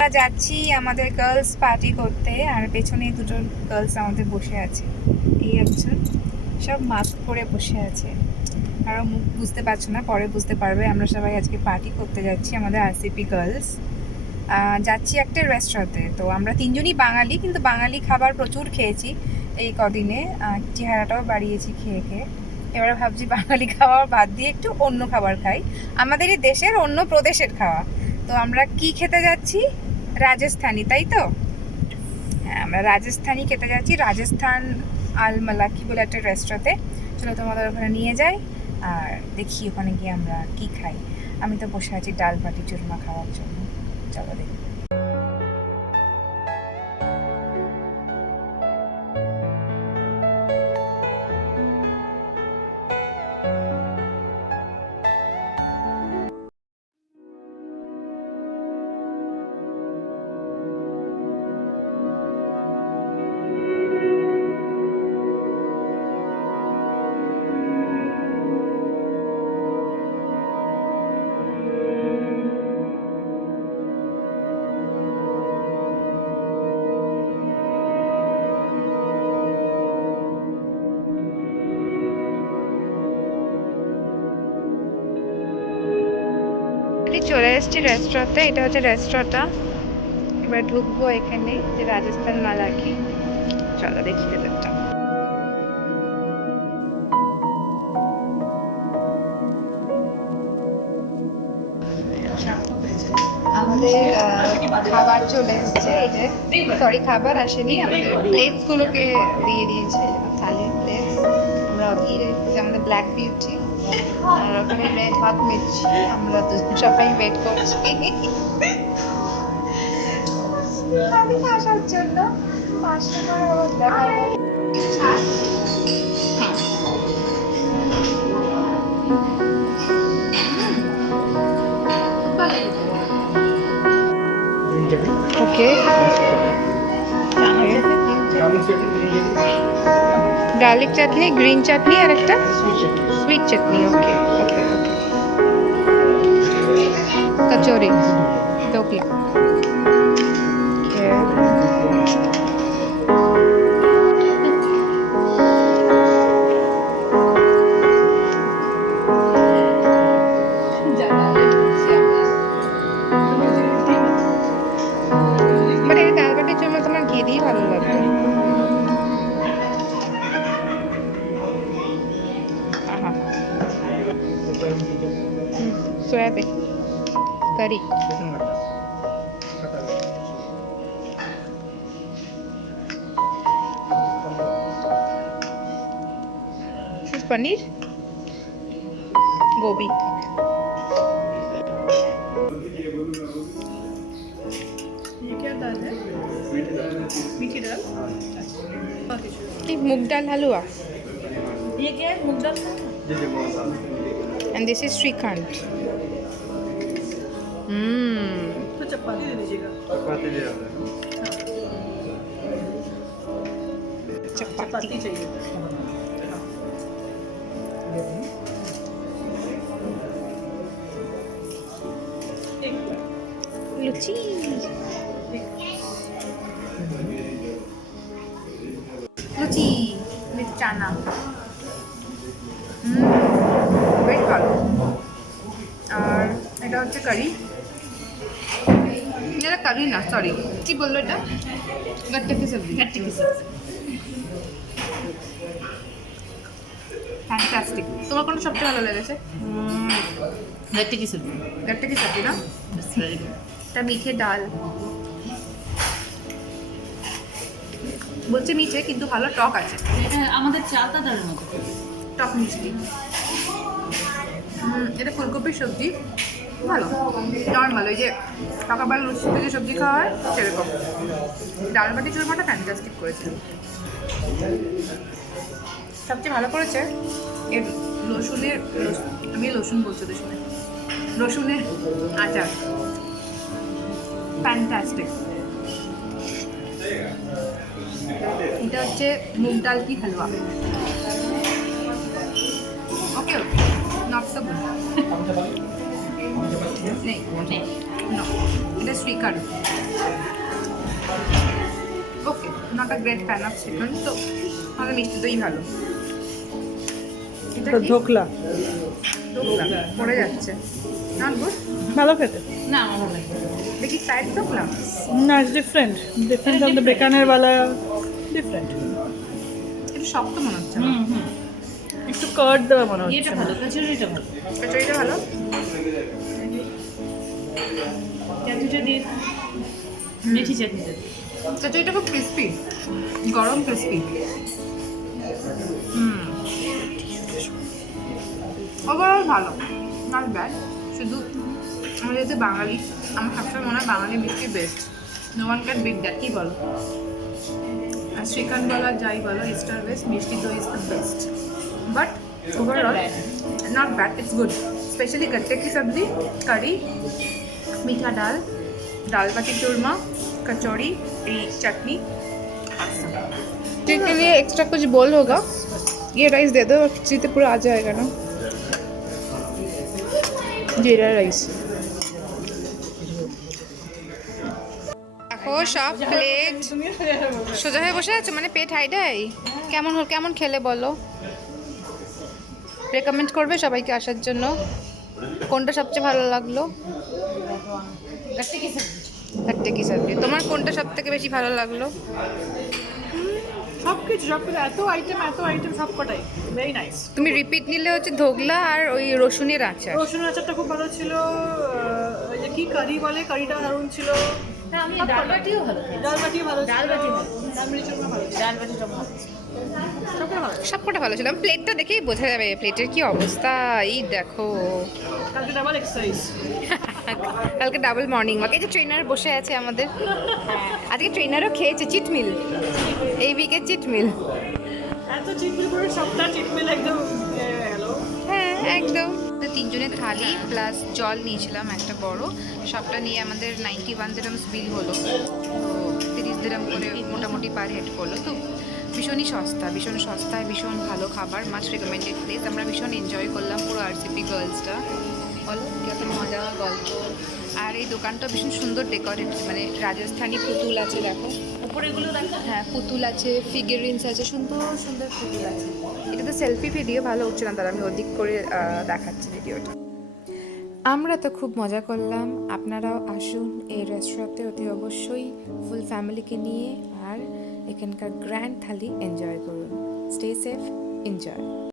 আমরা যাচ্ছি আমাদের গার্লস পার্টি করতে, আর পেছনে দুটো গার্লস আমাদের বসে আছে। এই একজন সব মাস্ক পরে বসে আছে, কারো মুখ বুঝতে পারছো না, পরে বুঝতে পারবে। আমরা সবাই আজকে পার্টি করতে যাচ্ছি, আমাদের আরসিপি গার্লস। যাচ্ছি একটা রেস্টুরেন্টে। তো আমরা তিনজনই বাঙালি, কিন্তু বাঙালি খাবার প্রচুর খেয়েছি এই কদিনে, চেহারাটাও বাড়িয়েছি খেয়ে খেয়ে। এবারে ভাবছি বাঙালি খাবার বাদ দিয়ে একটু অন্য খাবার খাই, আমাদেরই দেশের অন্য প্রদেশের খাওয়া। তো আমরা কি খেতে যাচ্ছি? রাজস্থানি, তাই তো? হ্যাঁ, আমরা রাজস্থানি খেতে যাচ্ছি, রাজস্থান আল মালাকি বলে একটা রেস্টুরেন্টে। চলো তোমাদের ওখানে নিয়ে যাই আর দেখি ওখানে গিয়ে আমরা কি খাই। আমি তো বসে আছি ডাল বাটি চুরমা খাওয়ার জন্য। চলো দেখি। চলে এসেছি রেস্টুরেন্টে, এটা হচ্ছে রেস্টুরেন্টটা। এবার ঢুকবো এখানে, যে রাজস্থান মালাকি। চলো দেখি ভেতরটা। আমাদের খাবার চলে এসেছে, এই যে সরি খাবার আসেনি, আমাদের প্লেটসগুলোকে দিয়ে দিয়েছে, থালির প্লেটস। আমরা দিয়ে রেখেছি আমাদের ব্ল্যাক বিউটি, আর ওখানে রেড হট মির্চি। আমরা সবাই ওয়েট করছি আসার জন্য। 5 টাকার ওকে, গার্লিক চাটনি, গ্রিন চাটনি, আর একটা sweet chutney. Okay okay okay. Kachori, dhokla. But এই ডাল বাটির জন্য তোমার ঘি দিয়ে ভালো লাগবে। सोयाबीन करी, पनीर, गोभी। ये क्या दाल है? मीठी दाल। मूंग दाल हलवा। ये क्या है? Moong dal. And this is shrikhand. तो चपाती दे दीजिएगा। चपाती दे रहा चपाती चाहिए। लुची लुची विथ चाना। বেশ ভালো। আর এটা হচ্ছে কারি, এটা কারি না, সরি কি বললো এটা? গট্টে কি সবজি, গট্টে কি সবজি। ফ্যান্টাস্টিক। তোমার কোনটা সবচেয়ে ভালো লেগেছে? गट्टे की सब्जी। গট্টে কি সবজি না? এটা মিঠে ডাল, বলছে মিঠে কিন্তু ভালো টক আছে, এটা আমাদের চালতা ডালের মতো, টক মিষ্টি। এটা ফুলকপির সবজি, ভালো নর্মাল, ওই যে সকালবেলা লুচিতে যে সবজি খাওয়া হয় সেরকম। ডাল বাটি চুরমাটা ফ্যান্টাস্টিক করেছে। সবচেয়ে ভালো করেছে এর রসুনের, আমি রসুন বলছি ওদের সময়, রসুনের আচার ফ্যান্টাস্টিক। এটা হচ্ছে মুগ ডাল কি হালুয়া। Okay, not so good. नहीं No, এটা শ্রীকার। Okay, not a great fan of শ্রীকার, তো আমাদের মিষ্টি দই ভালো। এটা কি? ধোকলা দোকলা পড়ে যাচ্ছে, নট গুড। ভালো খেতে। না আমার ভালো লাগে দেখি সাইড দোকলা। না, ইটস ডিফারেন্ট ফ্রম দ্য বেকানের वाला, ডিফারেন্ট। একটু শক্ত মনে হচ্ছে। একটু কার্ড দেওয়া মনে এটা হচ্ছে। ভালো কচুরিটা ভালো কচুরিটা ভালো। চাটনিটা দিয়ে মেথি চাটনিটা দিয়ে। কচুরিটা খুব ক্রিস্পি, গরম ক্রিস্পি। ওভারঅল ভালো, নট ব্যাড। শুধু আমরা যেহেতু বাঙালি, আমার সবসময় মনে হয় বাঙালি মিষ্টি best. No one can beat that, কি বলো? আর শ্রীকান্ত বলো আর যাই বলো, স্টার বেস্ট মিষ্টি দই is the best. But overall not bad, it's good. Specially गट्टे की सब्जी, करी, मीठा दाल, दाल बाटी चूरमा, कचौड़ी, चटनी। के लिए एक्स्ट्रा कुछ बोल होगा? ये राइस दे दो, खिचड़ी तो पूरा आ जाएगा ना। जीरा राइस দেখো সব প্লেট সোজা হয়ে বসে আছে, মানে পেট হাইডাই। কেমন খেলে বলো? রেকমেন্ড করবে সবাইকে আসার জন্য? কোনটা সবচেয়ে ভালো লাগলো? গট্টে কি সবজি। তোমার কোনটা সব থেকে বেশি ভালো লাগলো? সবকিছু এত আইটেম সবকটাই ভেরি নাইস। তুমি রিপিট নিলে হচ্ছে ধোগলা আর ওই রসুনের আচার। রসুন আচারটা খুব ভালো ছিল। ওই যে কি কারি বলে, কারিটা দারুণ ছিল। না আমি ডাল বাটিও ভালো খাই। ডাল বাটি ভালো ছিল। ডাল বাটি ভালো। ডাল বাটি চুরমা ভালো ছিল। ডাল বাটিটা ভালো সবকটা ভালো। সবকটা ভালো ছিল। প্লেটটা দেখেই বোঝা যাবে প্লেটের কি অবস্থা। এই দেখো, কালকে ডাবল এক্সারসাইজ। কালকে ডাবল মর্নিং ওয়াক। এই যে ট্রেনার বসে আছে আমাদের, আজকে ট্রেনারও খেয়েছে চিটমিল, এই উইকের চিটমিল। এত চিটমিল করে সবটা চিটমিল একদম হ্যালো। হ্যাঁ একদম। তিনজনের থালি প্লাস জল নিয়েছিলাম একটা বড়, সবটা নিয়ে আমাদের 91 দিরহামস বিল হলো। তো 30 দিরহাম করে মোটামুটি পার হেড করলো। তো ভীষণই সস্তা, ভীষণ সস্তায় ভীষণ ভালো খাবার, মাস্ট রেকমেন্ডেড প্লেস। আমরা ভীষণ এনজয় করলাম পুরো আরসিপি গার্লসটা। বলো কত মজা গল্প। আর এই দোকানটা ভীষণ সুন্দর ডেকোরেট, মানে রাজস্থানি পুতুল আছে দেখো উপরেগুলো দেখো। হ্যাঁ পুতুল আছে, ফিগারিন্স আছে, সুন্দর সুন্দর পুতুল আছে। এটা তো সেলফি ভিডিও ভালো উঠছে না, তার আমি ওদিক করে দেখাচ্ছি ভিডিওটা। আমরা তো খুব মজা করলাম, আপনারাও আসুন এই রেস্টুরেন্টে অতি অবশ্যই ফুল ফ্যামিলিকে নিয়ে, আর এখানকার গ্র্যান্ড থালি এনজয় করুন। Stay safe, enjoy.